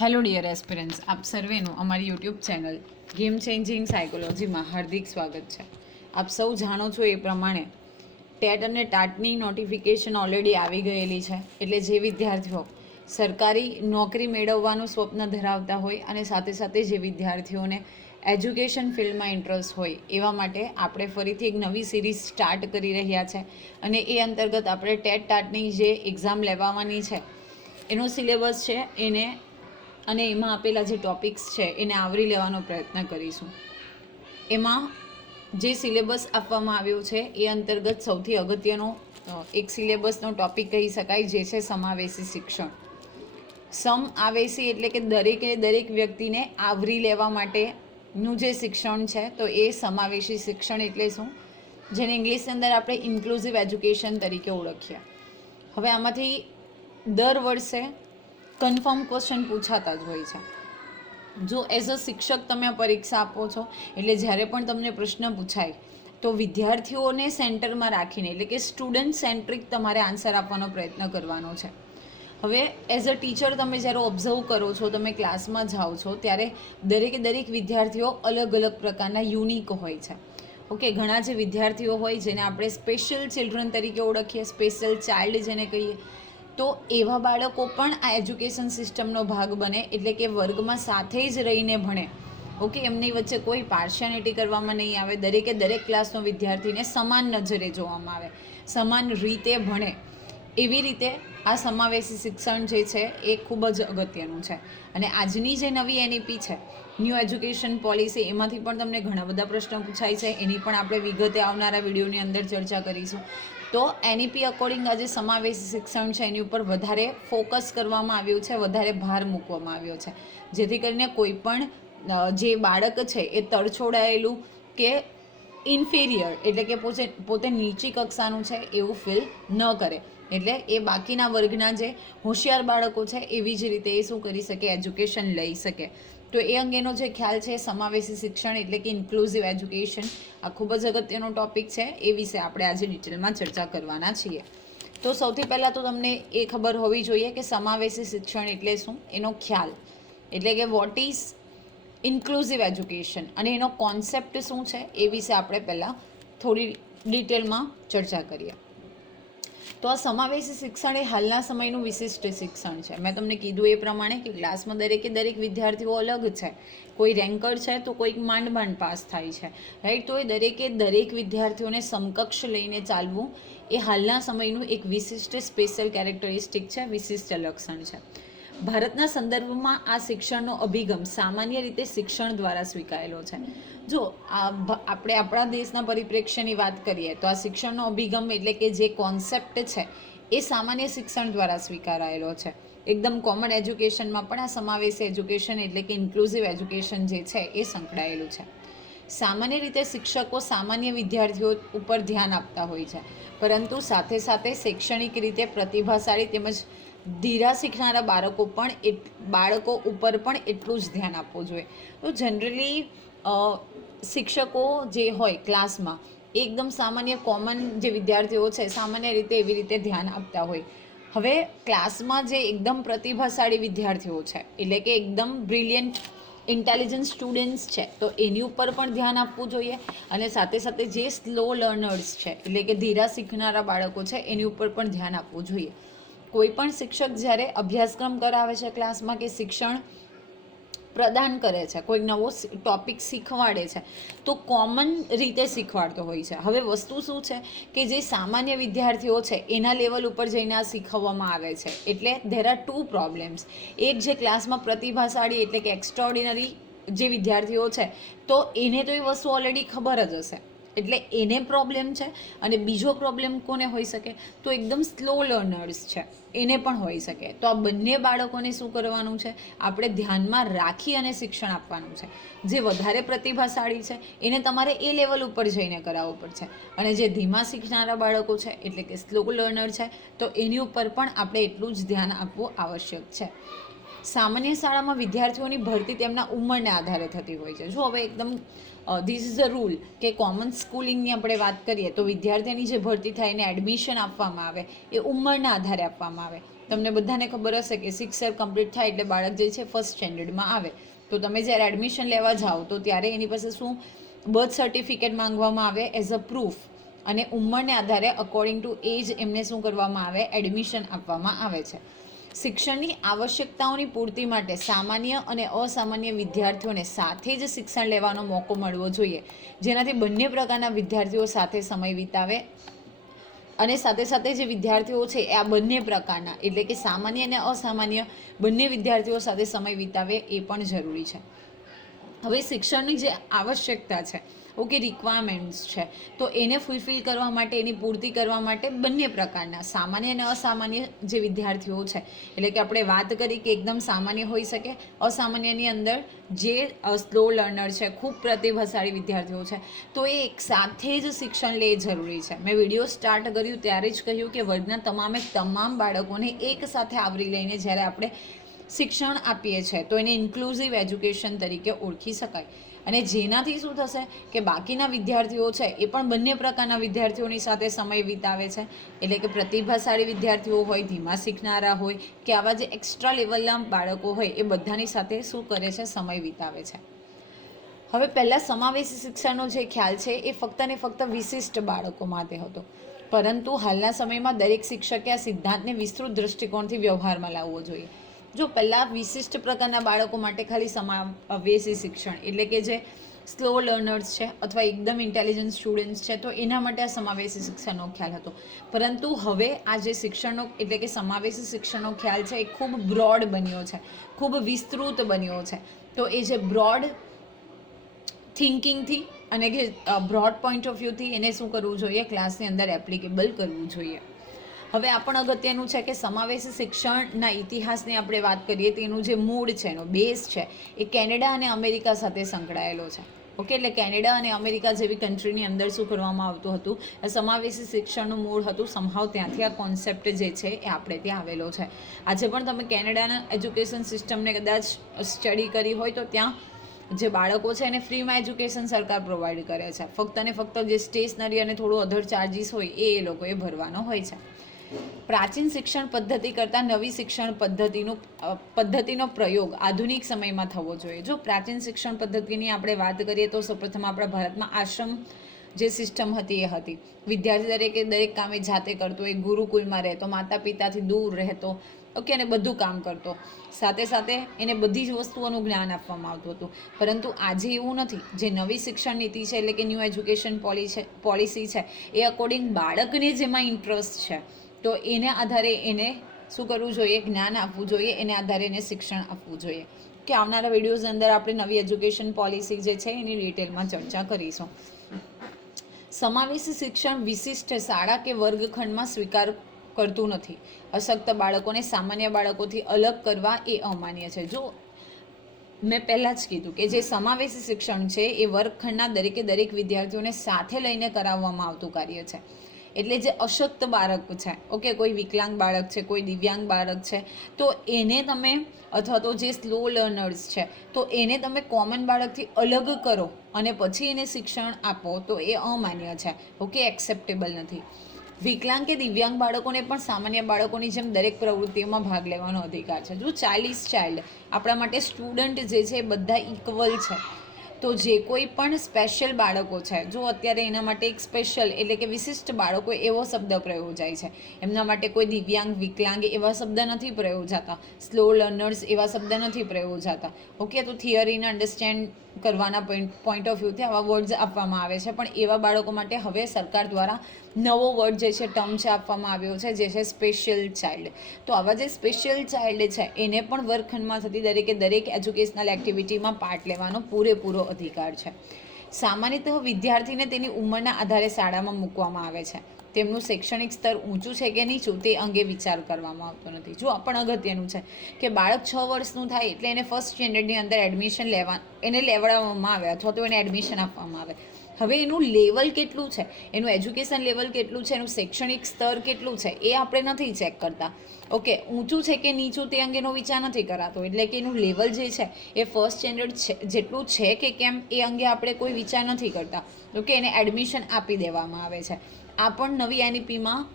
Hello dear aspirants આપ સર્વેનું અમારી યુટ્યુબ ચેનલ ગેમ ચેન્જિંગ સાયકોલોજીમાં હાર્દિક સ્વાગત છે. આપ સૌ જાણો છો એ પ્રમાણે ટેટ અને ટાટની નોટિફિકેશન ઓલરેડી આવી ગયેલી છે. એટલે જે વિદ્યાર્થીઓ સરકારી નોકરી મેળવવાનું સ્વપ્ન ધરાવતા હોય અને સાથે સાથે જે વિદ્યાર્થીઓને એજ્યુકેશન ફિલ્ડમાં ઇન્ટરેસ્ટ હોય, એવા માટે આપણે ફરીથી એક નવી સિરીઝ સ્ટાર્ટ કરી રહ્યા છે. અને એ અંતર્ગત આપણે ટેટ ટાટની જે એક્ઝામ લેવાની છે, એનો સિલેબસ છે, એને અને એમાં આપેલા જે ટોપિક્સ છે, એને આવરી લેવાનો પ્રયત્ન કરીશું. એમાં જે સિલેબસ આપવામાં આવ્યો છે, એ અંતર્ગત સૌથી અગત્યનો એક સિલેબસનો ટોપિક કહી શકાય, જે છે સમાવેશી શિક્ષણ. સમ આવેશી એટલે કે દરેકે દરેક વ્યક્તિને આવરી લેવા માટેનું જે શિક્ષણ છે, તો એ સમાવેશી શિક્ષણ એટલે શું? જેને ઇંગ્લિશની અંદર આપણે ઇન્ક્લુઝિવ એજ્યુકેશન તરીકે ઓળખીએ. હવે આમાંથી દર વર્ષે કન્ફર્મ ક્વેશ્ચન પૂછાતા જ હોય છે. જો એઝ અ શિક્ષક તમે પરીક્ષા આપો છો, એટલે જ્યારે પણ તમને પ્રશ્ન પૂછાય, તો વિદ્યાર્થીઓને સેન્ટરમાં રાખીને, એટલે કે સ્ટુડન્ટ સેન્ટ્રિક તમારે આન્સર આપવાનો પ્રયત્ન કરવાનો છે. હવે એઝ અ ટીચર તમે જ્યારે ઓબ્ઝર્વ કરો છો, તમે ક્લાસમાં જાઓ છો, ત્યારે દરેકે દરેક વિદ્યાર્થીઓ અલગ અલગ પ્રકારના યુનિક હોય છે. ઓકે, ઘણા જે વિદ્યાર્થીઓ હોય જેને આપણે સ્પેશિયલ ચિલ્ડ્રન તરીકે ઓળખીએ, સ્પેશિયલ ચાઇલ્ડ જેને કહીએ તો એવા બાળકો પણ આ એજ્યુકેશન સિસ્ટમનો ભાગ બને, એટલે કે વર્ગમાં સાથે જ રહીને ભણે. ઓકે, એમની વચ્ચે કોઈ પાર્શિયાલિટી કરવામાં નહીં આવે. દરેકે દરેક ક્લાસનો વિદ્યાર્થીને સમાન નજરે જોવામાં આવે. સમાન રીતે ભણે. એવી રીતે આ સમાવેશી શિક્ષણ જે છે, એ ખૂબ જ અગત્યનું છે. અને આજની જે નવી એનઈપી છે ન્યૂ એજ્યુકેશન પોલિસી એમાંથી પણ તમને ઘણા બધા પ્રશ્નો પૂછાય છે. એની પણ આપણે વિગતે આવનારા વિડીયોની અંદર ચર્ચા કરીશું. તો એનઈપી અકોર્ડિંગ આજે સમાવેશ શિક્ષણ છે, એની ઉપર વધારે ફોકસ કરવામાં આવ્યું છે, વધારે ભાર મૂકવામાં આવ્યો છે. જેથી કરીને કોઈ પણ જે બાળક છે, એ તરછોડાયેલું કે ઇન્ફેરિયર એટલે કે પોતે પોતે નીચી કક્ષાનું છે, એવું ફીલ ન કરે. એટલે એ બાકીના વર્ગના જે હોશિયાર બાળકો છે, એવી જ રીતે એ શું કરી શકે એજ્યુકેશન લઈ શકે. તો એ અંગેનો જે ખ્યાલ છે, સમાવેશી શિક્ષણ એટલે કે ઇન્ક્લુઝિવ એજ્યુકેશન આ ખૂબ જ અગત્યનો ટોપિક છે. એ વિશે આપણે આજે ડિટેલમાં ચર્ચા કરવાના છીએ. તો સૌથી પહેલાં તો તમને એ ખબર હોવી જોઈએ કે સમાવેશી શિક્ષણ એટલે શું? એનો ખ્યાલ. એટલે કે વોટ ઇઝ ઇન્ક્લુઝિવ એજ્યુકેશન અને એનો કોન્સેપ્ટ શું છે? એ વિશે આપણે પહેલાં થોડી ડિટેલમાં ચર્ચા કરીએ. તો આ સમાવેશી શિક્ષણ એ હાલના સમયનું વિશિષ્ટ શિક્ષણ છે. મેં તમને કીધું એ પ્રમાણે કે ક્લાસમાં દરેકે દરેક વિદ્યાર્થીઓ અલગ છે. કોઈ રેન્કર છે તો કોઈક માંડ માંડ પાસ થાય છે. રાઈટ? તો એ દરેકે દરેક વિદ્યાર્થીઓને સમકક્ષ લઈને ચાલવું એ હાલના સમયનું એક વિશિષ્ટ સ્પેશિયલ કેરેક્ટરિસ્ટિક છે, વિશિષ્ટ લક્ષણ છે. ભારતના સંદર્ભમાં આ શિક્ષણનો અભિગમ સામાન્ય રીતે શિક્ષણ દ્વારા સ્વીકારેલો છે. જો આપણે આપણા દેશના પરિપ્રેક્ષ્યની વાત કરીએ તો આ શિક્ષણનો અભિગમ એટલે કે જે કોન્સેપ્ટ છે એ સામાન્ય શિક્ષણ દ્વારા સ્વીકારાયેલો છે. એકદમ કોમન એજ્યુકેશનમાં પણ આ સમાવેશી એજ્યુકેશન એટલે કે ઇન્ક્લુઝિવ એજ્યુકેશન જે છે એ સંકળાયેલું છે. સામાન્ય રીતે શિક્ષકો સામાન્ય વિદ્યાર્થીઓ ઉપર ધ્યાન આપતા હોય છે. પરંતુ સાથે સાથે શૈક્ષણિક રીતે પ્રતિભાશાળી તેમજ ધીરા શીખનારા બાળકો પણ એ બાળકો ઉપર પણ એટલું જ ધ્યાન આપવું જોઈએ. તો જનરલી શિક્ષકો જે હોય ક્લાસમાં એકદમ સામાન્ય કોમન જે વિદ્યાર્થીઓ છે, સામાન્ય રીતે એવી રીતે ધ્યાન આપતા હોય. હવે ક્લાસમાં જે એકદમ પ્રતિભાશાળી વિદ્યાર્થીઓ છે, એટલે કે એકદમ બ્રિલિયન્ટ ઇન્ટેલિજન્ટ સ્ટુડન્ટ્સ છે, તો એની ઉપર પણ ધ્યાન આપવું જોઈએ અને સાથે સાથે જે સ્લો લર્નર્સ છે, એટલે કે ધીરા શીખનારા બાળકો છે, એની ઉપર પણ ધ્યાન આપવું જોઈએ. કોઈ પણ શિક્ષક જ્યારે અભ્યાસક્રમ કરાવે છે ક્લાસમાં કે શિક્ષણ પ્રદાન કરે છે, કોઈ નવો ટોપિક શીખવાડે છે, તો કોમન રીતે શીખવાડતો હોય છે. હવે વસ્તુ શું છે કે જે સામાન્ય વિદ્યાર્થીઓ છે, એના લેવલ ઉપર જઈને આ શીખવવામાં આવે છે. એટલે ધેર આર ટુ પ્રોબ્લેમ્સ એક જે ક્લાસમાં પ્રતિભાશાળી એટલે કે એક્સ્ટ્રાઓર્ડિનરી જે વિદ્યાર્થીઓ છે, તો એને તો એ વસ્તુ ઓલરેડી ખબર જ હશે. એટલે એને પ્રોબ્લેમ છે અને બીજો પ્રોબ્લેમ કોને હોઈ શકે? તો એકદમ સ્લો લર્નર્સ છે. એને પણ હોઈ શકે. તો આ બંને બાળકોને શું કરવાનું છે? આપણે ધ્યાનમાં રાખી અને શિક્ષણ આપવાનું છે. જે વધારે પ્રતિભાશાળી છે, એને તમારે એ લેવલ ઉપર જઈને કરાવવું પડશે. અને જે ધીમા શીખનારા બાળકો છે, એટલે કે સ્લો લર્નર છે, તો એની ઉપર પણ આપણે એટલું જ ધ્યાન આપવું આવશ્યક છે. સામાન્ય શાળામાં વિદ્યાર્થીઓની ભરતી તેમના ઉંમરને આધારે થતી હોય છે. જો હવે એકદમ ધીસ ઇઝ અ રૂલ કે કોમન સ્કૂલિંગની આપણે વાત કરીએ તો વિદ્યાર્થીની જે ભરતી થાય એને એડમિશન આપવામાં આવે, એ ઉંમરના આધારે આપવામાં આવે. તમને બધાને ખબર હશે કે સિક્સ યર કમ્પ્લીટ થાય એટલે બાળક જે છે ફર્સ્ટ સ્ટેન્ડર્ડમાં આવે. તો તમે જ્યારે એડમિશન લેવા જાઓ તો ત્યારે એની પાસે શું? બર્થ સર્ટિફિકેટ માંગવામાં આવે એઝ અ પ્રૂફ અને ઉંમરને આધારે અકોર્ડિંગ ટુ એજ એમને શું કરવામાં આવે? એડમિશન આપવામાં આવે છે. શિક્ષણની આવશ્યકતાઓની પૂર્તિ માટે સામાન્ય અને અસામાન્ય વિદ્યાર્થીઓને સાથે જ શિક્ષણ લેવાનો મોકો મળવો જોઈએ. જેનાથી બંને પ્રકારના વિદ્યાર્થીઓ સાથે સમય વિતાવે અને સાથે સાથે જે વિદ્યાર્થીઓ છે એ આ બંને પ્રકારના, એટલે કે સામાન્ય અને અસામાન્ય બંને વિદ્યાર્થીઓ સાથે સમય વિતાવે એ પણ જરૂરી છે. હવે શિક્ષણની જે આવશ્યકતા છે ઓકે રિક્વાયરમેન્ટ્સ છે. તો એને ફૂલફિલ કરવા માટે, એની પૂર્તિ કરવા માટે બંને પ્રકારના, સામાન્ય અને અસામાન્ય જે વિદ્યાર્થીઓ છે. એટલે કે આપણે વાત કરી કે એકદમ સામાન્ય હોઈ શકે, અસામાન્યની અંદર જે સ્લો લર્નર છે, ખૂબ પ્રતિભાશાળી વિદ્યાર્થીઓ છે. તો એ એક સાથે જ શિક્ષણ લે જરૂરી છે. મેં વીડિયો સ્ટાર્ટ કર્યું ત્યારે જ કહ્યું કે વર્ગના તમામે તમામ બાળકોને એક સાથે આવરી લઈને જ્યારે આપણે શિક્ષણ આપીએ છીએ, તો એને ઇન્ક્લુઝિવ એજ્યુકેશન તરીકે ઓળખી શકાય. અને જેનાથી શું થશે કે બાકીના વિદ્યાર્થીઓ છે, એ પણ બંને પ્રકારના વિદ્યાર્થીઓની સાથે સમય વિતાવે છે. એટલે કે પ્રતિભાશાળી વિદ્યાર્થીઓ હોય, ધીમા શીખનારા હોય, કે આવા જે એક્સ્ટ્રા લેવલના બાળકો હોય, એ બધાની સાથે શું કરે છે, સમય વિતાવે છે. હવે પહેલાં સમાવેશી શિક્ષણનો જે ખ્યાલ છે, એ ફક્ત ને ફક્ત વિશિષ્ટ બાળકો માટે હતો. પરંતુ હાલના સમયમાં દરેક શિક્ષકે આ સિદ્ધાંતને વિસ્તૃત દૃષ્ટિકોણથી વ્યવહારમાં લાવવો જોઈએ. જો પહેલાં વિશિષ્ટ પ્રકારના બાળકો માટે ખાલી સમાવેશી શિક્ષણ, એટલે કે જે સ્લો લર્નર્સ છે અથવા એકદમ ઇન્ટેલિજન્ટ સ્ટુડન્ટ્સ છે, તો એના માટે આ સમાવેશી શિક્ષણનો ખ્યાલ હતો. પરંતુ હવે આ જે શિક્ષણનો, એટલે કે સમાવેશી શિક્ષણનો ખ્યાલ છે, એ ખૂબ બ્રોડ બન્યો છે, ખૂબ વિસ્તૃત બન્યો છે. તો એ જે બ્રોડ થિંકિંગથી અને કે બ્રોડ પોઈન્ટ ઓફ વ્યૂથી એને શું કરવું જોઈએ? ક્લાસની અંદર એપ્લિકેબલ કરવું જોઈએ. હવે આ પણ અગત્યનું છે કે સમાવેશી શિક્ષણના ઇતિહાસની આપણે વાત કરીએ તો એનું જે મૂળ છે, એનો બેઝ છે, એ કેનેડા અને અમેરિકા સાથે સંકળાયેલો છે. ઓકે, એટલે કેનેડા અને અમેરિકા જેવી કન્ટ્રીની અંદર શું કરવામાં આવતું હતું? સમાવેશી શિક્ષણનું મૂળ હતું. સંભાવ ત્યાંથી આ કોન્સેપ્ટ જે છે, એ આપણે ત્યાં આવેલો છે. આજે પણ તમે કેનેડાના એજ્યુકેશન સિસ્ટમને કદાચ સ્ટડી કરી હોય તો ત્યાં જે બાળકો છે એને ફ્રીમાં એજ્યુકેશન સરકાર પ્રોવાઈડ કરે છે. ફક્ત અને ફક્ત જે સ્ટેશનરી અને થોડું અધર ચાર્જિસ હોય એ એ લોકોએ ભરવાનો હોય છે. પ્રાચીન શિક્ષણ પદ્ધતિ કરતાં નવી શિક્ષણ પદ્ધતિનું પદ્ધતિનો પ્રયોગ આધુનિક સમયમાં થવો જોઈએ. જો પ્રાચીન શિક્ષણ પદ્ધતિની આપણે વાત કરીએ તો સૌપ્રથમ આપણા ભારતમાં આશ્રમ જે સિસ્ટમ હતી એ હતી. વિદ્યાર્થી દરેકે દરેક કામે જાતે કરતો, એ ગુરુકુલમાં રહેતો માતા પિતાથી દૂર રહેતો, ઓકે, અને બધું કામ કરતો. સાથે સાથે એને બધી જ વસ્તુઓનું જ્ઞાન આપવામાં આવતું હતું. પરંતુ આજે એવું નથી. જે નવી શિક્ષણ નીતિ છે, એટલે કે ન્યૂ એજ્યુકેશન પોલિસી છે, એ અકોર્ડિંગ બાળકને જેમાં ઇન્ટરેસ્ટ છે. તો એને આધારે એને શું કરવું જોઈએ? જ્ઞાન આપવું જોઈએ, એને આધારે એને શિક્ષણ આપવું જોઈએ. કે આવનારા વિડીયોઝની અંદર આપણે નવી એજ્યુકેશન પોલિસી જે છે એની ડિટેલમાં ચર્ચા કરીશું. સમાવેશી શિક્ષણ વિશિષ્ટ શાળા કે વર્ગખંડમાં સ્વીકાર કરતું નથી. અશક્ત બાળકોને સામાન્ય બાળકોથી અલગ કરવા એ અમાન્ય છે. જો મેં પહેલાં જ કીધું કે જે સમાવેશી શિક્ષણ છે એ વર્ગખંડના દરેકે દરેક વિદ્યાર્થીઓને સાથે લઈને કરાવવામાં આવતું કાર્ય છે. એટલે જે અશક્ત બાળક છે ઓકે કોઈ વિકલાંગ બાળક છે, કોઈ દિવ્યાંગ બાળક છે, તો એને તમે અથવા તો જે સ્લો લર્નર્સ છે, તો એને તમે કોમન બાળકથી અલગ કરો અને પછી એને શિક્ષણ આપો, તો એ અમાન્ય છે ઓકે એક્સેપ્ટેબલ નથી. વિકલાંગ કે દિવ્યાંગ બાળકોને પણ સામાન્ય બાળકોની જેમ દરેક પ્રવૃત્તિઓમાં ભાગ લેવાનો અધિકાર છે. જો ચાલીસ ચાઇલ્ડ આપણા માટે સ્ટુડન્ટ જે છે એ બધા ઇક્વલ છે તો જે કોઈ પણ સ્પેશિયલ બાળકો છે, જો અત્યારે એના માટે એક સ્પેશિયલ એટલે કે વિશિષ્ટ બાળકો એવો શબ્દ પ્રયોજાય છે. એમના માટે કોઈ દિવ્યાંગ, વિકલાંગ એવા શબ્દ નથી પ્રયોજાતા સ્લો લર્નર્સ એવા શબ્દ નથી પ્રયોજાતા ઓકે તો થિયરીને અન્ડરસ્ટેન્ડ કરવાના પોઈન્ટ પોઈન્ટ ઓફ વ્યૂથી આવા વર્ડ્સ આપવામાં આવે છે. પણ એવા બાળકો માટે હવે સરકાર દ્વારા નવો વર્ડ જે છે, ટર્મ છે, આપવામાં આવ્યો છે, જે છે સ્પેશિયલ ચાઇલ્ડ તો આવા જે સ્પેશિયલ ચાઇલ્ડ છે, એને પણ વર્ગખંડમાં થતી દરેકે દરેક એજ્યુકેશનલ એક્ટિવિટીમાં પાર્ટ લેવાનો પૂરેપૂરો અધિકાર છે. સામાન્યતઃ વિદ્યાર્થીને તેની ઉંમરના આધારે શાળામાં મૂકવામાં આવે છે. તેમનું શૈક્ષણિક સ્તર ઊંચું છે કે નીચું તે અંગે વિચાર કરવામાં આવતો નથી. જો પણ અગત્યનું છે કે બાળક છ વર્ષનું થાય એટલે એને ફર્સ્ટ સ્ટેન્ડર્ડની અંદર એડમિશન લેવા, એને લેવડાવવામાં આવે અથવા તો એને એડમિશન આપવામાં આવે. હવે એનું લેવલ કેટલું છે? એનું એજ્યુકેશન લેવલ કેટલું છે? એનું શૈક્ષણિક સ્તર કેટલું છે? એ આપણે નથી ચેક કરતા. ઓકે, ઊંચું છે કે નીચું તે અંગેનો વિચાર નથી કરાતો. એટલે કે એનું લેવલ જે છે, એ ફર્સ્ટ સ્ટેન્ડર્ડ છે, જેટલું છે કે કેમ એ અંગે આપણે કોઈ વિચાર નથી કરતા. ઓકે, એને એડમિશન આપી દેવામાં આવે છે. આ પણ નવી એનઈપીમાં,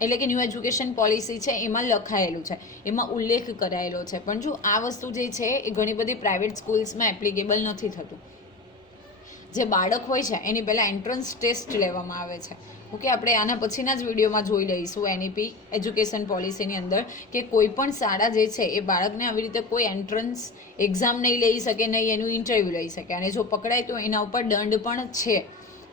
એટલે કે ન્યૂ એજ્યુકેશન પોલિસી છે, એમાં લખાયેલું છે. એમાં ઉલ્લેખ કરાયેલો છે. પણ જો આ વસ્તુ જે છે, એ ઘણી બધી પ્રાઇવેટ સ્કૂલ્સમાં એપ્લિકેબલ નથી થતું. જે બાળક હોય છે, એની પહેલાં એન્ટ્રન્સ ટેસ્ટ લેવામાં આવે છે. ઓકે, આપણે આના પછીના જ વિડીયોમાં જોઈ લઈશું એનઈપી એજ્યુકેશન પોલિસીની અંદર કે કોઈ પણ શાળા જે છે, એ બાળકને આવી રીતે કોઈ એન્ટ્રન્સ એક્ઝામ નહીં લઈ શકે, નહીં એનું ઇન્ટરવ્યૂ લઈ શકે. અને જો પકડાય તો એના ઉપર દંડ પણ છે.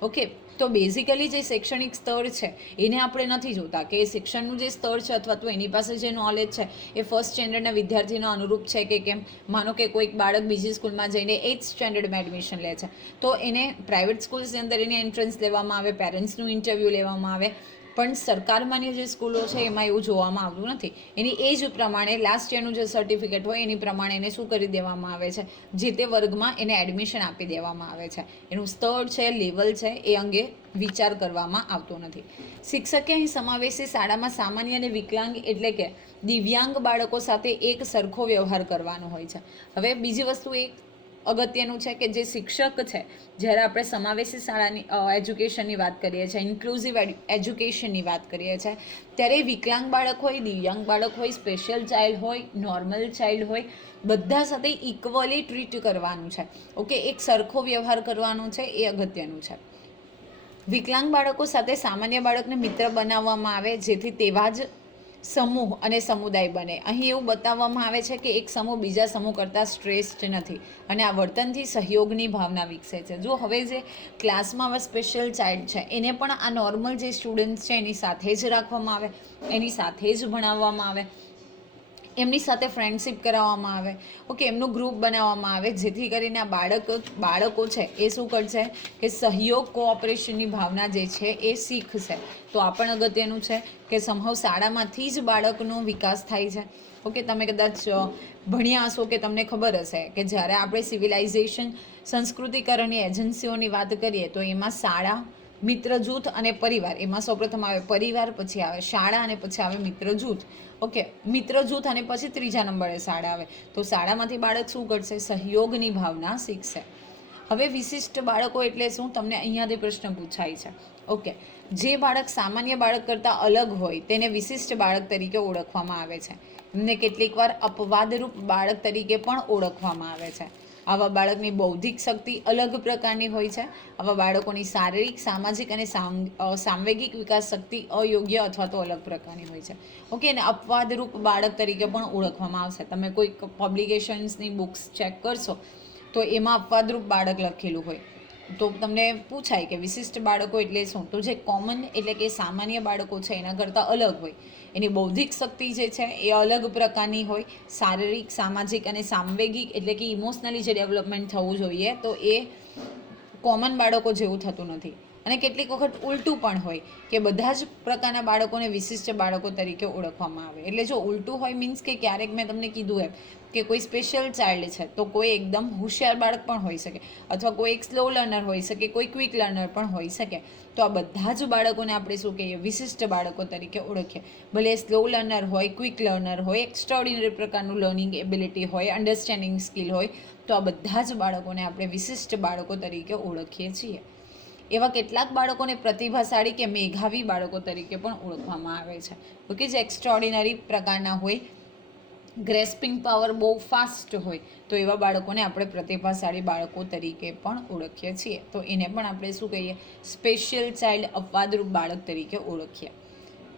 ઓકે તો બેઝિકલી જે શૈક્ષણિક સ્તર છે, એને આપણે નથી જોતા કે શિક્ષણનું જે સ્તર છે અથવા તો એની પાસે જે નોલેજ છે, એ ફર્સ્ટ સ્ટેન્ડર્ડના વિદ્યાર્થીનો અનુરૂપ છે કે કેમ? માનો કે કોઈક બાળક બીજી સ્કૂલમાં જઈને એઇથ સ્ટેન્ડર્ડમાં એડમિશન લે છે. તો એને પ્રાઇવેટ સ્કૂલ્સની અંદર એની એન્ટ્રન્સ લેવામાં આવે પેરેન્ટ્સનું ઇન્ટરવ્યૂ લેવામાં આવે પણ સરકારમાંની જે સ્કૂલો છે, એમાં એવું જોવામાં આવતું નથી. એની એજ પ્રમાણે લાસ્ટ યરનું જે સર્ટિફિકેટ હોય, એની પ્રમાણે એને શું કરી દેવામાં આવે છે? જે તે વર્ગમાં એને એડમિશન આપી દેવામાં આવે છે. એનું સ્તર છે લેવલ છે, એ અંગે વિચાર કરવામાં આવતો નથી. શિક્ષકે અહીં સમાવેશી શાળામાં સામાન્ય અને વિકલાંગ એટલે કે દિવ્યાંગ બાળકો સાથે એક સરખો વ્યવહાર કરવાનો હોય છે. હવે બીજી વસ્તુ એક અગત્યનું છે કે જે શિક્ષક છે, જ્યારે આપણે સમાવેશી શાળાની એજ્યુકેશનની વાત કરીએ છીએ ઇન્ક્લુઝિવ એજ્યુકેશનની વાત કરીએ છીએ, ત્યારે વિકલાંગ બાળક હોય, દિવ્યાંગ બાળક હોય સ્પેશિયલ ચાઇલ્ડ હોય નોર્મલ ચાઇલ્ડ હોય, બધા સાથે ઇક્વલી ટ્રીટ કરવાનું છે. ઓકે એક સરખો વ્યવહાર કરવાનો છે, એ અગત્યનું છે. વિકલાંગ બાળકો સાથે સામાન્ય બાળકને મિત્ર બનાવવામાં આવે, જેથી તેવા જ સમૂહ અને સમુદાય બને. અહીં એવું બતાવવામાં આવે છે કે એક સમૂહ બીજા સમૂહ કરતાં શ્રેષ્ઠ નથી અને આ વર્તનથી સહયોગની ભાવના વિકસે છે. જો હવે જે ક્લાસમાં હવે સ્પેશિયલ ચાઇલ્ડ છે, એને પણ આ નોર્મલ જે સ્ટુડન્ટ્સ છે, એની સાથે જ રાખવામાં આવે, એની સાથે જ ભણાવવામાં આવે. એમની સાથે ફ્રેન્ડશિપ કરાવવામાં આવે. ઓકે એમનું ગ્રુપ બનાવવામાં આવે, જેથી કરીને આ બાળકો બાળકો છે, એ શું કરશે કે સહયોગ કોઓપરેશનની ભાવના જે છે, એ શીખશે. તો આ પણ અગત્યનું છે કે સંભવ શાળામાંથી જ બાળકનો વિકાસ થાય છે. ઓકે તમે કદાચ ભણ્યા હશો કે તમને ખબર હશે કે જ્યારે આપણે સિવિલાઇઝેશન સંસ્કૃતિકરણની એજન્સીઓની વાત કરીએ, તો એમાં શાળા મિત્ર જૂથ અને પરિવાર. એમાં સૌપ્રથમ આવે પરિવાર, પછી આવે શાળા અને પછી આવે મિત્ર જૂથ. ઓકે, મિત્ર જૂથ અને પછી ત્રીજા નંબરે શાળા આવે. તો શાળામાંથી બાળક શું કરશે? સહયોગની ભાવના શીખશે. હવે વિશિષ્ટ બાળકો એટલે શું? તમને અહીંયાથી પ્રશ્ન પૂછાય છે. ઓકે, જે બાળક સામાન્ય બાળક કરતાં અલગ હોય, તેને વિશિષ્ટ બાળક તરીકે ઓળખવામાં આવે છે. એમને કેટલીકવાર અપવાદરૂપ બાળક તરીકે પણ ઓળખવામાં આવે છે. આવા બાળકની બૌદ્ધિક શક્તિ અલગ પ્રકારની હોય છે. આવા બાળકોની શારીરિક, સામાજિક અને સાંવેગિક વિકાસ શક્તિ અયોગ્ય અથવા તો અલગ પ્રકારની હોય છે. ઓકે, અને અપવાદરૂપ બાળક તરીકે પણ ઓળખવામાં આવશે. તમે કોઈક પબ્લિકેશન્સની બુક્સ ચેક કરશો તો એમાં અપવાદરૂપ બાળક લખેલું હોય. તો તમને પૂછાય કે વિશિષ્ટ બાળકો એટલે શું? તો જે કોમન એટલે કે સામાન્ય બાળકો છે, એના કરતાં અલગ હોય. એની બૌદ્ધિક શક્તિ જે છે, એ અલગ પ્રકારની હોય. શારીરિક, સામાજિક અને સાંવેગિક એટલે કે ઇમોશનલી જે ડેવલપમેન્ટ થવું જોઈએ, તો એ કોમન બાળકો જેવું થતું નથી. અને કેટલીક વખત ઉલટું પણ હોય કે બધા જ પ્રકારના બાળકોને વિશિષ્ટ બાળકો તરીકે ઓળખવામાં આવે. એટલે જો ઉલટું હોય મીન્સ કે ક્યારેક મેં તમને કીધું એમ કે કોઈ સ્પેશિયલ ચાઇલ્ડ છે, તો કોઈ એકદમ હોશિયાર બાળક પણ હોઈ શકે. અથવા કોઈ એક સ્લો લર્નર હોઈ શકે, કોઈ ક્વિક લર્નર પણ હોઈ શકે. તો આ બધા જ બાળકોને આપણે શું કહીએ, વિશિષ્ટ બાળકો તરીકે ઓળખીએ. ભલે સ્લો લર્નર હોય ક્વિક લર્નર હોય એક્સ્ટ્રાઓર્ડિનરી પ્રકારનું લર્નિંગ એબિલિટી હોય અન્ડરસ્ટેન્ડિંગ સ્કિલ હોય, તો આ બધા જ બાળકોને આપણે વિશિષ્ટ બાળકો તરીકે ઓળખીએ છીએ. એવા કેટલાક બાળકોને પ્રતિભાશાળી કે મેઘાવી બાળકો તરીકે પણ ઓળખવામાં આવે છે. ઓકે, જે એક્સ્ટ્રાઓર્ડિનરી પ્રકારના હોય ગ્રેસ્પિંગ પાવર બહુ ફાસ્ટ હોય, તો એવા બાળકોને આપણે પ્રતિભાશાળી બાળકો તરીકે પણ ઓળખીએ છીએ. તો એને પણ આપણે શું કહીએ? સ્પેશિયલ ચાઇલ્ડ અપવાદરૂપ બાળક તરીકે ઓળખીએ.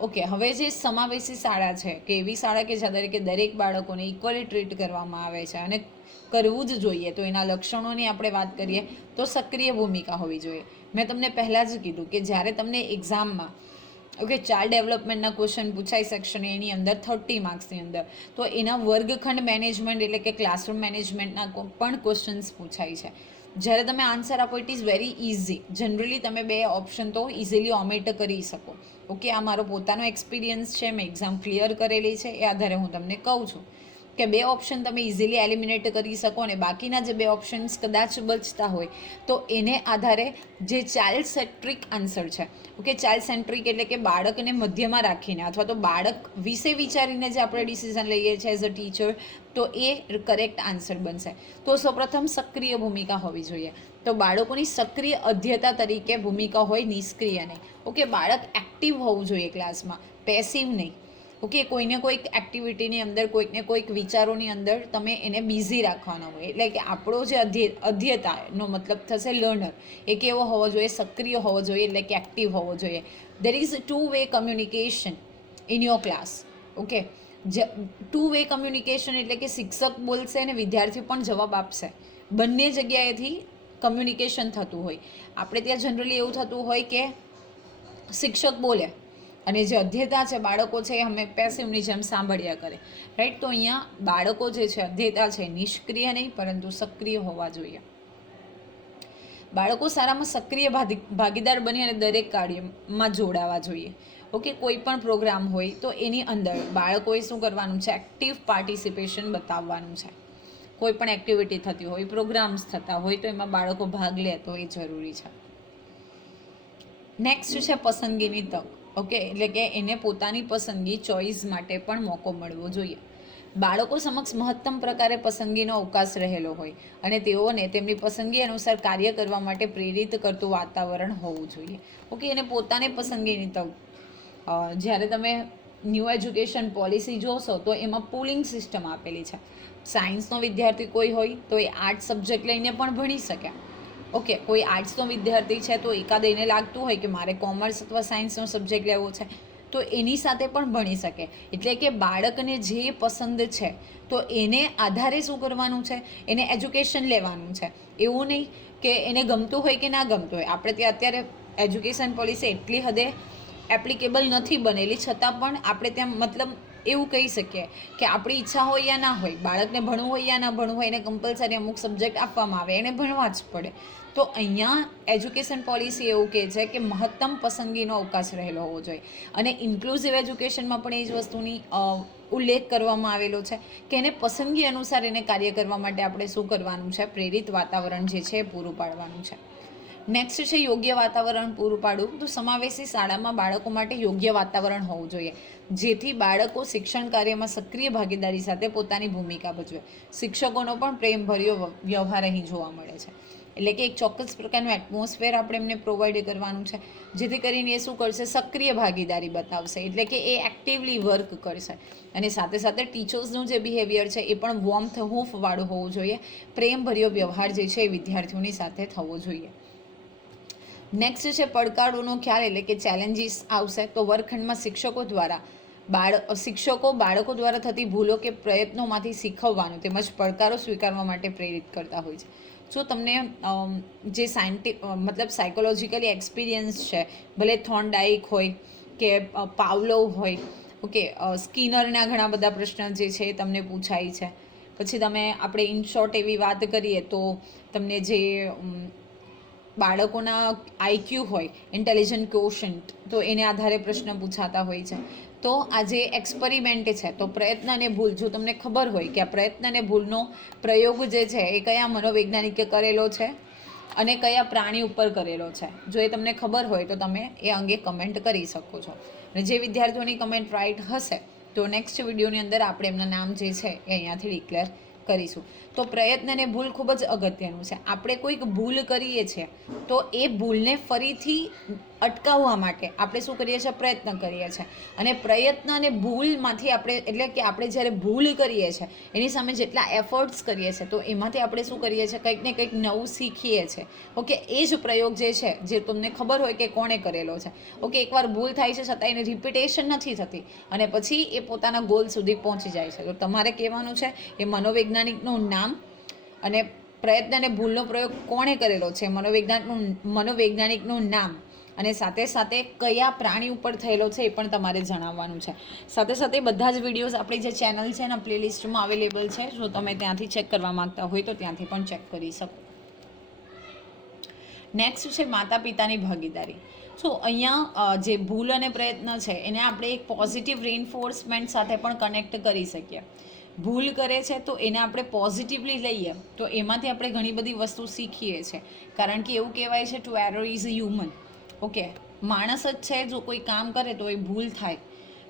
ઓકે, હવે જે સમાવેશી શાળા છે, કે એવી શાળા કે જ્યાં દરેકે દરેક બાળકોને ઇક્વલી ટ્રીટ કરવામાં આવે છે અને કરવું જ જોઈએ, તો એના લક્ષણોની આપણે વાત કરીએ, તો સક્રિય ભૂમિકા હોવી જોઈએ. મેં તમને પહેલાં જ કીધું કે જ્યારે તમને એક્ઝામમાં ઓકે ચાઇલ્ડ ડેવલપમેન્ટના ક્વેશ્ચન પૂછાઈ શકશે ને એની અંદર થર્ટી માર્ક્સની અંદર. તો એના વર્ગખંડ મેનેજમેન્ટ એટલે કે ક્લાસરૂમ મેનેજમેન્ટના પણ ક્વેશ્ચન્સ પૂછાય છે. જ્યારે તમે આન્સર આપો it is very easy generally તમે બે ઓપ્શન તો ઇઝીલી ઓમેટ કરી શકો. ઓકે આ મારો પોતાનો એક્સપિરિયન્સ છે, મેં એક્ઝામ ક્લિયર કરેલી છે, એ આધારે હું તમને કહું છું. કે બે ઓપ્શન તમે ઇઝીલી એલિમિનેટ કરી શકો અને બાકીના જે બે ઓપ્શન્સ કદાચ બચતા હોય, તો એને આધારે જે ચાઇલ્ડ સેન્ટ્રિક આન્સર છે. ઓકે ચાઇલ્ડ સેન્ટ્રિક એટલે કે બાળકને મધ્યમાં રાખીને અથવા તો બાળક વિશે વિચારીને જે આપણે ડિસિઝન લઈએ છીએ એઝ અ ટીચર તો એ કરેક્ટ આન્સર બનશે. તો સૌપ્રથમ સક્રિય ભૂમિકા હોવી જોઈએ. તો બાળકોની સક્રિય અધ્યતા તરીકે ભૂમિકા હોય નિષ્ક્રિય નહીં ઓકે બાળક એક્ટિવ હોવું જોઈએ ક્લાસમાં પેસિવ નહીં. ઓકે, કોઈને કોઈક એક્ટિવિટીની અંદર કોઈકને કોઈક વિચારોની અંદર તમે એને બિઝી રાખવાના હોય. એટલે કે આપણો જે અધ્ય, અધ્યતાનો મતલબ થશે લર્નર. એ કેવો હોવો જોઈએ, સક્રિય હોવો જોઈએ, એટલે કે એક્ટિવ હોવો જોઈએ. There is two way communication in your class okay? Two way communication એટલે કે શિક્ષક બોલશે અને વિદ્યાર્થી પણ જવાબ આપશે. બંને જગ્યાએથી કમ્યુનિકેશન થતું હોય. આપણે ત્યાં જનરલી એવું થતું હોય કે શિક્ષક બોલે અને જે અધ્યતા છે, બાળકો છે, એ અમે પેસિવની જેમ સાંભળ્યા કરે. રાઈટ તો અહીંયા બાળકો જે છે, અધ્યતા છે, નિષ્ક્રિય નહીં, પરંતુ સક્રિય હોવા જોઈએ. બાળકો સારામાં સક્રિય ભાગી- ભાગીદાર બની અને દરેક કાર્યમાં જોડાવા જોઈએ. ઓકે કોઈ પણ પ્રોગ્રામ હોય તો એની અંદર બાળકોએ શું કરવાનું છે? એક્ટિવ પાર્ટિસિપેશન બતાવવાનું છે. કોઈ પણ એક્ટિવિટી થતી હોય પ્રોગ્રામ્સ થતા હોય, તો એમાં બાળકો ભાગ લે તો એ જરૂરી છે. નેક્સ્ટ છે, પસંદગીની તક. ઓકે, એટલે કે એને પોતાની પસંદગી ચોઈસ માટે પણ મોકો મળવો જોઈએ. બાળકો સમક્ષ મહત્તમ પ્રકારે પસંદગીનો અવકાશ રહેલો હોય અને તેઓને તેમની પસંદગી અનુસાર કાર્ય કરવા માટે પ્રેરિત કરતું વાતાવરણ હોવું જોઈએ. ઓકે, એને પોતાને પસંદગીની તક જ્યારે તમે ન્યૂ એજ્યુકેશન પોલિસી જોશો તો એમાં પુલિંગ સિસ્ટમ આપેલી છે. સાયન્સનો વિદ્યાર્થી કોઈ હોય તો એ આર્ટ સબ્જેક્ટ લઈને પણ ભણી શકે. ઓકે, કોઈ આર્ટ્સનો વિદ્યાર્થી છે તો એકાદ એને લાગતું હોય કે મારે કોમર્સ અથવા સાયન્સનો સબ્જેક્ટ લેવો છે, તો એની સાથે પણ ભણી શકે. એટલે કે બાળકને જે પસંદ છે, તો એને આધારે શું કરવાનું છે? એને એજ્યુકેશન લેવાનું છે. એવું નહીં કે એને ગમતું હોય કે ના ગમતું હોય. આપણે ત્યાં અત્યારે એજ્યુકેશન પોલિસી એટલી હદે એપ્લિકેબલ નથી બનેલી, છતાં પણ આપણે ત્યાં મતલબ એવું કહી શકીએ કે આપણી ઈચ્છા હોય યા ના હોય, બાળકને ભણવું હોય યા ના ભણવું હોય, એને કમ્પલસરી અમુક સબ્જેક્ટ આપવામાં આવે, એને ભણવા જ પડે. તો અહીંયા એજ્યુકેશન પોલિસી એવું કહે છે કે મહત્તમ પસંદગીનો અવકાશ રહેલો હોવો જોઈએ. અને ઇન્ક્લુઝિવ એજ્યુકેશનમાં પણ એ જ વસ્તુની ઉલ્લેખ કરવામાં આવેલો છે કે એને પસંદગી અનુસાર એને કાર્ય કરવા માટે આપણે શું કરવાનું છે? પ્રેરિત વાતાવરણ જે છે એ પૂરું પાડવાનું છે. નેક્સ્ટ છે યોગ્ય વાતાવરણ પૂરું પાડવું. તો સમાવેશી શાળામાં બાળકો માટે યોગ્ય વાતાવરણ હોવું જોઈએ. જેથી બાળકો શિક્ષણ કાર્યમાં સક્રિય ભાગીદારી સાથે પોતાની ભૂમિકા ભજવે. શિક્ષકોનો પણ પ્રેમભર્યો વ્યવહાર અહીં જોવા મળે છે. એટલે કે એક ચોક્કસ પ્રકારનું એટમોસ્ફિયર આપણે એમને પ્રોવાઈડ કરવાનું છે. જેથી કરીને એ શું કરશે? સક્રિય ભાગીદારી બતાવશે. એટલે કે એ એક્ટિવલી વર્ક કરશે. અને સાથે સાથે ટીચર્સનું જે બિહેવિયર છે એ પણ વોર્મથ હૂંફવાળું હોવું જોઈએ. પ્રેમભર્યો વ્યવહાર જે છે એ વિદ્યાર્થીઓની સાથે થવો જોઈએ. નેક્સ્ટ છે, પડકારોનો ખ્યાલ એટલે કે ચેલેન્જીસ આવશે, તો વર્ગખંડમાં શિક્ષકો દ્વારા બાળ, શિક્ષકો બાળકો દ્વારા થતી ભૂલો કે પ્રયત્નોમાંથી શીખવવાનું તેમજ પડકારો સ્વીકારવા માટે પ્રેરિત કરતા હોય છે. જો તમને જે સાયન્ટિ મતલબ સાયકોલોજીકલી એક્સપિરિયન્સ છે, ભલે થોન્ડાઇક હોય કે પાવલોવ હોય, ઓકે સ્કિનરના ઘણા બધા પ્રશ્ન જે છે એ તમને પૂછાય છે. પછી તમે આપણે ઇન શોર્ટ એવી વાત કરીએ તો તમને જે બાળકોના આઈક્યુ હોય ઇન્ટેલિજન્ટ ક્વોશન્ટ તો એને આધારે પ્રશ્ન પૂછાતા હોય છે. તો આ જે એક્સપેરિમેન્ટ છે, તો પ્રયત્ન અને ભૂલ, જો તમને ખબર હોય કે આ પ્રયત્ન અને ભૂલનો પ્રયોગ જે છે, એ કયા મનોવૈજ્ઞાનિકે કરેલો છે અને કયા પ્રાણી ઉપર કરેલો છે. જો એ તમને ખબર હોય, તો તમે એ અંગે કમેન્ટ કરી શકો છો. અને જે વિદ્યાર્થીઓની કમેન્ટ રાઇટ હશે, તો નેક્સ્ટ વિડીયોની અંદર આપણે એમના નામ જે છે, એ અહીંયાથી ડિક્લેર કરીશું. તો પ્રયત્ન અને ભૂલ ખૂબ જ અગત્યનું છે. આપણે કોઈક ભૂલ કરીએ છીએ તો એ ભૂલને ફરીથી અટકાવવા માટે આપણે શું કરીએ છીએ? પ્રયત્ન કરીએ છીએ. અને પ્રયત્ન અને ભૂલમાંથી આપણે, એટલે કે આપણે જ્યારે ભૂલ કરીએ છીએ, એની સામે જેટલા એફર્ટ્સ કરીએ છીએ, તો એમાંથી આપણે શું કરીએ છીએ? કંઈક ને કંઈક નવું શીખીએ છીએ. ઓકે, એ જ પ્રયોગ જે છે, જે તમને ખબર હોય કે કોણે કરેલો છે. ઓકે, એકવાર ભૂલ થાય છે, છતાં એને રિપીટેશન નથી થતી. અને પછી એ પોતાના ગોલ સુધી પહોંચી જાય છે. તો તમારે કહેવાનું છે, એ મનોવૈજ્ઞાનિકનું નામ અને પ્રયત્ન અને ભૂલનો પ્રયોગ કોણે કરેલો છે? મનોવૈજ્ઞાનિકનું મનોવૈજ્ઞાનિકનું નામ અને સાથે સાથે કયા પ્રાણી ઉપર થયેલો છે એ પણ તમારે જણાવવાનું છે. સાથે સાથે બધા જ વિડીયોઝ આપણી જે ચેનલ છે એના પ્લેલિસ્ટમાં અવેલેબલ છે. જો તમે ત્યાંથી ચેક કરવા માંગતા હોય તો ત્યાંથી પણ ચેક કરી શકો. નેક્સ્ટ છે માતા પિતાની ભાગીદારી. સો અહીંયા જે ભૂલ અને પ્રયત્ન છે, એને આપણે એક પોઝિટિવ રેઇનફોર્સમેન્ટ સાથે પણ કનેક્ટ કરી શકીએ. ભૂલ કરે છે, તો એને આપણે પોઝિટિવલી લઈએ. તો એમાંથી આપણે ઘણી બધી વસ્તુ શીખીએ છીએ કારણ કે એવું કહેવાય છે to err is human okay માણસ જ છે, જો કોઈ કામ કરે તો એ ભૂલ થાય.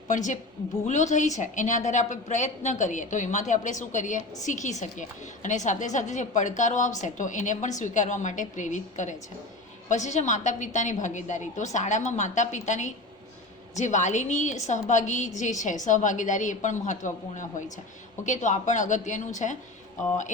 પણ જે ભૂલો થઈ છે, એના આધારે આપણે પ્રયત્ન કરીએ, તો એમાંથી આપણે શું કરીએ? શીખી શકીએ. અને સાથે સાથે જે પડકારો આવશે, તો એને પણ સ્વીકારવા માટે પ્રેરિત કરે છે. પછી છે માતા પિતાની ભાગીદારી. તો શાળામાં માતા પિતાની જે વાલીની સહભાગી જે છે, સહભાગીદારી એ પણ મહત્ત્વપૂર્ણ હોય છે. ઓકે, તો આ પણ અગત્યનું છે.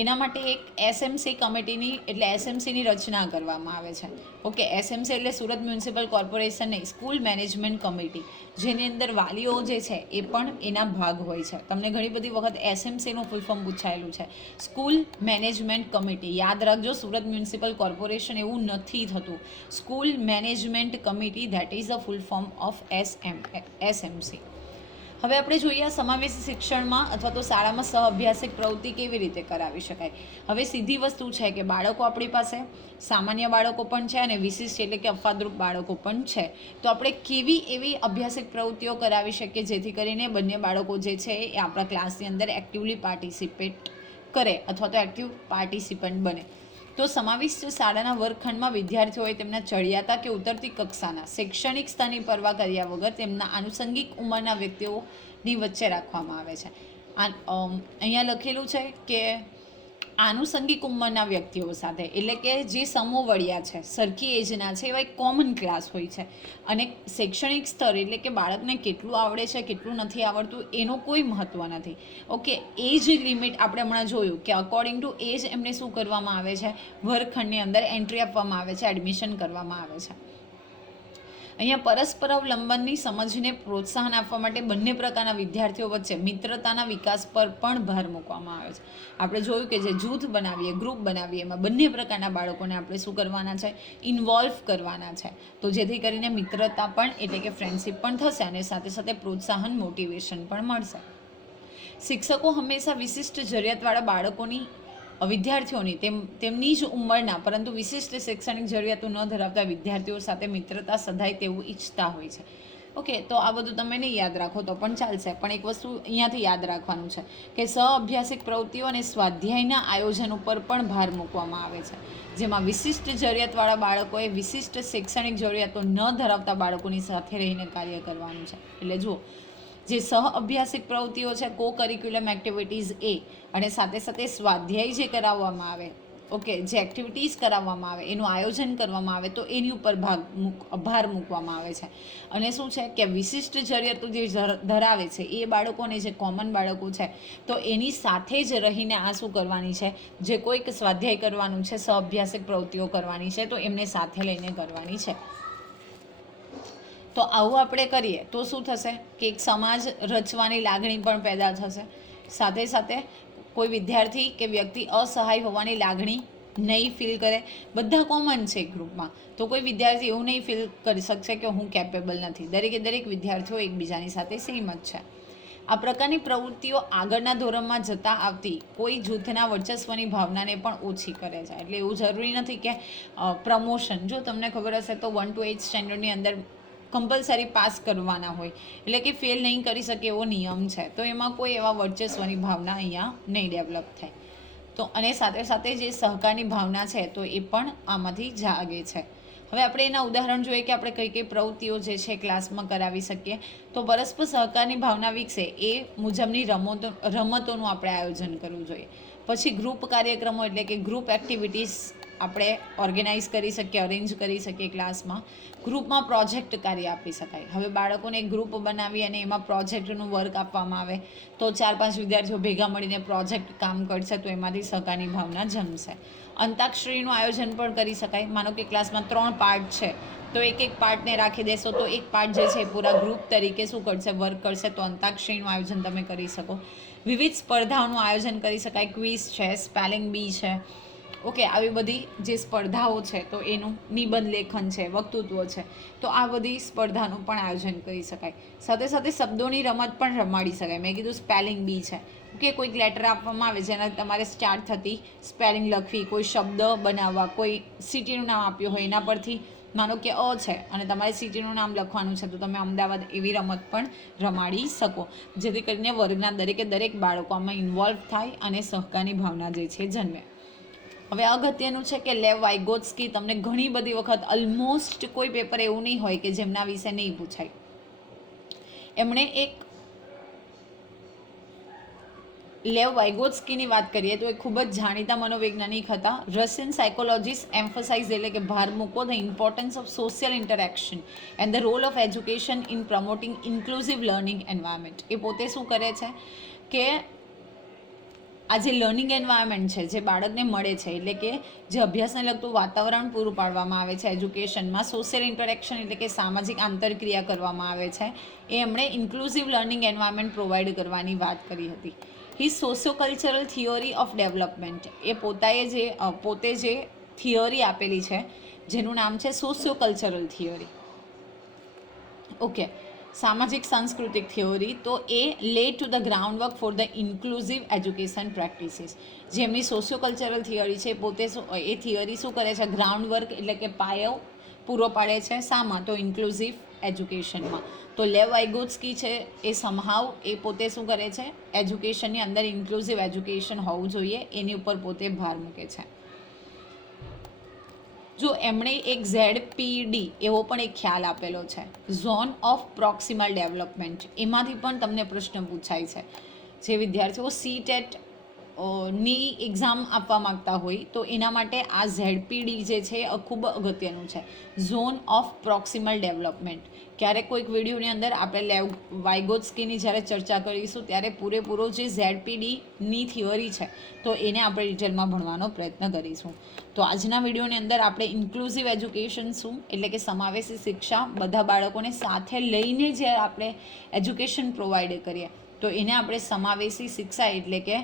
એના માટે એક એસએમસી કમિટીની, એટલે એસએમસીની રચના કરવામાં આવે છે. ઓકે એસએમસી એટલે સુરત મ્યુનિસિપલ કોર્પોરેશન નહીં સ્કૂલ મેનેજમેન્ટ કમિટી. જેની અંદર વાલીઓ જે છે, એ પણ એના ભાગ હોય છે. તમને ઘણી બધી વખત એસએમસીનું ફૂલ ફોર્મ પૂછાયેલું છે. School management committee. યાદ રાખજો, સુરત મ્યુનિસિપલ કોર્પોરેશન એવું નથી થતું. School management committee that is the full form of S M SMC હવે આપણે જોઈએ સમાવેશ શિક્ષણમાં અથવા તો શાળામાં સહ અભ્યાસિક પ્રવૃત્તિ કેવી રીતે કરાવી શકાય. હવે સીધી વસ્તુ છે કે બાળકો આપણી પાસે, સામાન્ય બાળકો પણ છે અને વિશિષ્ટ એટલે કે અપવાદરૂપ બાળકો પણ છે. તો આપણે કેવી એવી અભ્યાસિક પ્રવૃત્તિઓ કરાવી શકીએ જેથી કરીને બંને બાળકો જે છે એ આપણા ક્લાસની અંદર એક્ટિવલી પાર્ટિસિપેટ કરે અથવા તો એક્ટિવ પાર્ટિસિપન્ટ બને. તો સમાવિષ્ટ શાળાના વર્ગખંડમાં વિદ્યાર્થીઓએ તેમના ચડિયાતા કે ઉતરતી કક્ષાના શૈક્ષણિક સ્તરની પરવા કર્યા વગર તેમના આનુષંગિક ઉંમરના વ્યક્તિઓની વચ્ચે રાખવામાં આવે છે. આ અહીંયા લખેલું છે કે આનુષંગિક ઉંમરના વ્યક્તિઓ સાથે, એટલે કે જે સમોવડિયા છે, સરખી એજના છે, એવા એક કોમન ક્લાસ હોય છે. અને શૈક્ષણિક સ્તર એટલે કે બાળકને કેટલું આવડે છે, કેટલું નથી આવડતું, એનું કોઈ મહત્ત્વ નથી. ઓકે, એજ લિમિટ આપણે હમણાં જોયું કે અકોર્ડિંગ ટુ એજ એમને શું કરવામાં આવે છે? વર્ગખંડની અંદર એન્ટ્રી આપવામાં આવે છે એડમિશન કરવામાં આવે છે. અહીંયા પરસ્પર અવલંબનની સમજને પ્રોત્સાહન આપવા માટે બંને પ્રકારના વિદ્યાર્થીઓ વચ્ચે મિત્રતાના વિકાસ પર પણ ભાર મૂકવામાં આવે છે. આપણે જોયું કે જે જૂથ બનાવીએ, ગ્રુપ બનાવીએ, એમાં બંને પ્રકારના બાળકોને આપણે શું કરવાના છે? ઇન્વોલ્વ કરવાના છે. તો જેથી કરીને મિત્રતા પણ, એટલે કે ફ્રેન્ડશિપ પણ થશે અને સાથે સાથે પ્રોત્સાહન મોટિવેશન પણ મળશે. શિક્ષકો હંમેશા વિશિષ્ટ જરૂરિયાતવાળા બાળકોની વિદ્યાર્થીઓની, તેમ, તેમની જ ઉંમરના, પરંતુ વિશિષ્ટ શૈક્ષણિક જરૂરિયાતો ન ધરાવતા વિદ્યાર્થીઓ સાથે મિત્રતા સધાય તેવું ઈચ્છતા હોય છે. ઓકે, તો આ બધું તમે નહીં યાદ રાખો તો પણ ચાલશે, પણ એક વસ્તુ અહીંયાથી યાદ રાખવાનું છે કે સહ અભ્યાસિક પ્રવૃત્તિઓ અને સ્વાધ્યાયના આયોજન ઉપર પણ ભાર મૂકવામાં આવે છે. જેમાં વિશિષ્ટ જરૂરિયાતવાળા બાળકોએ વિશિષ્ટ શૈક્ષણિક જરૂરિયાતો ન ધરાવતા બાળકોની સાથે રહીને કાર્ય કરવાનું છે. એટલે જુઓ જે સહ અભ્યાસિક પ્રવૃત્તિઓ છે કો કરિક્યુલમ એક્ટિવિટીઝ એ અને સાથે સાથે સ્વાધ્યાય જે કરાવવામાં આવે, ઓકે, જે એક્ટિવિટીઝ કરાવવામાં આવે, એનું આયોજન કરવામાં આવે, તો એની ઉપર ભાગ મૂક, ભાર મૂકવામાં આવે છે. અને શું છે કે વિશિષ્ટ જરૂરિયાતો જે ધર- ધરાવે છે, એ બાળકોને જે કોમન બાળકો છે, તો એની સાથે જ રહીને આ શું કરવાની છે, જે કોઈક સ્વાધ્યાય કરવાનું છે, સહ અભ્યાસિક પ્રવૃત્તિઓ કરવાની છે, તો એમને સાથે લઈને કરવાની છે. તો આવું આપણે કરીએ તો શું થશે કે એક સમાજ રચવાની લાગણી પણ પેદા થશે. સાથે સાથે કોઈ વિદ્યાર્થી કે વ્યક્તિ અસહાય હોવાની લાગણી નહીં ફીલ કરે. બધા કોમન છે ગ્રુપમાં તો કોઈ વિદ્યાર્થી એવું નહીં ફીલ કરી શકશે કે હું કેપેબલ નથી. દરેકે દરેક વિદ્યાર્થીઓ એકબીજાની સાથે સેમ જ છે. આ પ્રકારની પ્રવૃત્તિઓ આગળના ધોરણમાં જતાં આવતી કોઈ જૂથના વર્ચસ્વની ભાવનાને પણ ઓછી કરે છે. એટલે એવું જરૂરી નથી કે પ્રમોશન જો તમને ખબર હશે તો વન ટુ એઇટ સ્ટેન્ડર્ડની અંદર કમ્પલસરી પાસ કરવાના હોય. એટલે કે ફેલ નહીં કરી શકે એવો નિયમ છે. તો એમાં કોઈ એવા વર્ચસ્વની ભાવના અહીંયા નહીં ડેવલપ થાય. તો અને સાથે સાથે જે સહકારની ભાવના છે, તો એ પણ આમાંથી જાગે છે. હવે આપણે એના ઉદાહરણ જોઈએ કે આપણે કઈ કઈ પ્રવૃત્તિઓ જે છે ક્લાસમાં કરાવી શકીએ. તો પરસ્પર સહકારની ભાવના વિકસે એ મુજબની રમતો, રમતોનું આપણે આયોજન કરવું જોઈએ. પછી ગ્રુપ કાર્યક્રમો એટલે કે ગ્રુપ એક્ટિવિટીઝ આપણે ઓર્ગેનાઇઝ કરી શકીએ અરેન્જ કરી શકીએ ક્લાસમાં ગ્રુપમાં પ્રોજેક્ટ કાર્ય આપી શકાય. હવે બાળકોને એક ગ્રુપ બનાવી અને એમાં પ્રોજેક્ટનું વર્ક આપવામાં આવે, તો ચાર પાંચ વિદ્યાર્થીઓ ભેગા મળીને પ્રોજેક્ટ કામ કરશે, તો એમાંથી સહકારની ભાવના જન્મશે અંતાક્ષરીનું આયોજન પણ કરી શકાય. માનો કે ક્લાસમાં ત્રણ પાર્ટ છે, તો એક એક પાર્ટને રાખી દેશો, તો એક પાર્ટ જે છે એ પૂરા ગ્રુપ તરીકે શું કરશે? વર્ક કરશે. તો અંતાક્ષરીનું આયોજન તમે કરી શકો. વિવિધ સ્પર્ધાઓનું આયોજન કરી શકાય. ક્વિઝ છે સ્પેલિંગ બી છે ઓકે, આવી બધી જે સ્પર્ધાઓ છે, તો એનું નિબંધ લેખન છે, વક્તૃત્વ છે, તો આ બધી સ્પર્ધાનું પણ આયોજન કરી શકાય. સાથે સાથે શબ્દોની રમત પણ રમાડી શકાય. મેં કીધું સ્પેલિંગ બી છે. કે કોઈક લેટર આપવામાં આવે જેના તમારે સ્ટાર્ટ થતી સ્પેલિંગ લખવી, કોઈ શબ્દ બનાવવા, કોઈ સિટીનું નામ આપ્યું હોય, એના પરથી માનો કે અ છે અને તમારે સિટીનું નામ લખવાનું છે, તો તમે અમદાવાદ એવી રમત પણ રમાડી શકો. જેથી કરીને વર્ગના દરેકે દરેક બાળકો આમાં ઇન્વોલ્વ થાય અને સહકારની ભાવના જે છે જન્મે. હવે અગત્યનું છે કે લેવ વાઇગોત્સ્કી તમને ઘણી બધી વખત ઓલમોસ્ટ કોઈ પેપર એવું નહીં હોય કે જેમના વિશે નહીં પૂછાય. એમણે એક લેવ વાઇગોત્સ્કીની વાત કરીએ તો એ ખૂબ જ જાણીતા મનોવૈજ્ઞાનિક હતા. રશિયન સાયકોલોજીસ્ટ એમ્ફસાઇઝ એટલે કે ભાર મૂકો the importance of social interaction and the role of education in promoting inclusive learning environment એ પોતે શું કરે છે કે આ જે લર્નિંગ એન્વાયરમેન્ટ છે, જે બાળકને મળે છે, એટલે કે જે અભ્યાસને લગતું વાતાવરણ પૂરું પાડવામાં આવે છે એજ્યુકેશનમાં સોશિયલ ઇન્ટરેક્શન એટલે કે સામાજિક આંતરક્રિયા કરવામાં આવે છે, એ એમણે ઇન્ક્લુઝિવ લર્નિંગ એન્વાયરમેન્ટ પ્રોવાઈડ કરવાની વાત કરી હતી. He socio theory of development એ પોતાએ જે પોતે જે થિયોરી આપેલી છે, જેનું નામ છે સોશિયો કલ્ચરલ થિયોરી ઓકે સામાજિક સાંસ્કૃતિક થિયોરી, તો એ lay to the ground work for the inclusive education practices જેમની સોશિયો કલ્ચરલ થિયરી છે, પોતે એ થિયરી શું કરે છે? ગ્રાઉન્ડ વર્ક એટલે કે પાયો પૂરો પાડે છે. શામાં? તો ઇન્ક્લુઝિવ એજ્યુકેશનમાં તો લેવ વાઇગોત્સકી છે, એ સમહાવ એ પોતે શું કરે છે? એજ્યુકેશનની અંદર ઇન્ક્લુઝિવ એજ્યુકેશન હોવું જોઈએ. એની ઉપર પોતે ભાર મૂકે છે. જો એમણે એક ઝેડ પીડી એવો પણ એક ખ્યાલ આપેલો છે. Zone of proximal development. એમાંથી પણ તમને પ્રશ્ન પૂછાય છે. જે વિદ્યાર્થીઓ સી ટેટ ની એક્ઝામ આપવા માગતા હોય, તો એના માટે આ ઝેડપીડી જે છે એ ખૂબ અગત્યનું છે. ઝોન ઓફ પ્રોક્સિમલ ડેવલપમેન્ટ ક્યારેક કોઈક વિડીયોની અંદર આપણે લેવ વાઇગોત્સ્કીની જ્યારે ચર્ચા કરીશું, ત્યારે પૂરેપૂરો જે ઝેડપીડીની થિયરી છે, તો એને આપણે ડિટેલમાં ભણવાનો પ્રયત્ન કરીશું. તો આજના વિડીયોની અંદર આપણે ઇન્ક્લુઝિવ એજ્યુકેશન શું, એટલે કે સમાવેશી શિક્ષા બધા બાળકોને સાથે લઈને જે આપણે એજ્યુકેશન પ્રોવાઈડ કરીએ, તો એને આપણે સમાવેશી શિક્ષા એટલે કે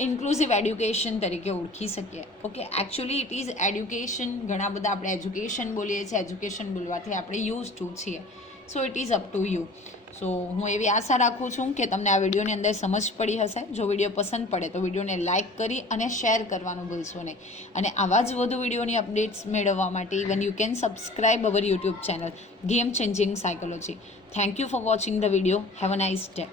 ઇન્ક્લુઝિવ એડ્યુકેશન તરીકે ઓળખી શકીએ. Okay actually it is education ઘણા બધા આપણે એજ્યુકેશન બોલીએ છીએ એજ્યુકેશન બોલવાથી આપણે યુઝ ટુ છીએ. So it is up to you so હું એવી આશા રાખું છું કે તમને આ વિડીયોની અંદર સમજ પડી હશે. જો વીડિયો પસંદ પડે તો વિડીયોને લાઇક કરી અને શેર કરવાનું ભૂલશો નહીં. અને આવા જ વધુ વિડીયોની અપડેટ્સ મેળવવા માટે even you can subscribe our YouTube channel game changing psychology thank you for watching the video have a nice day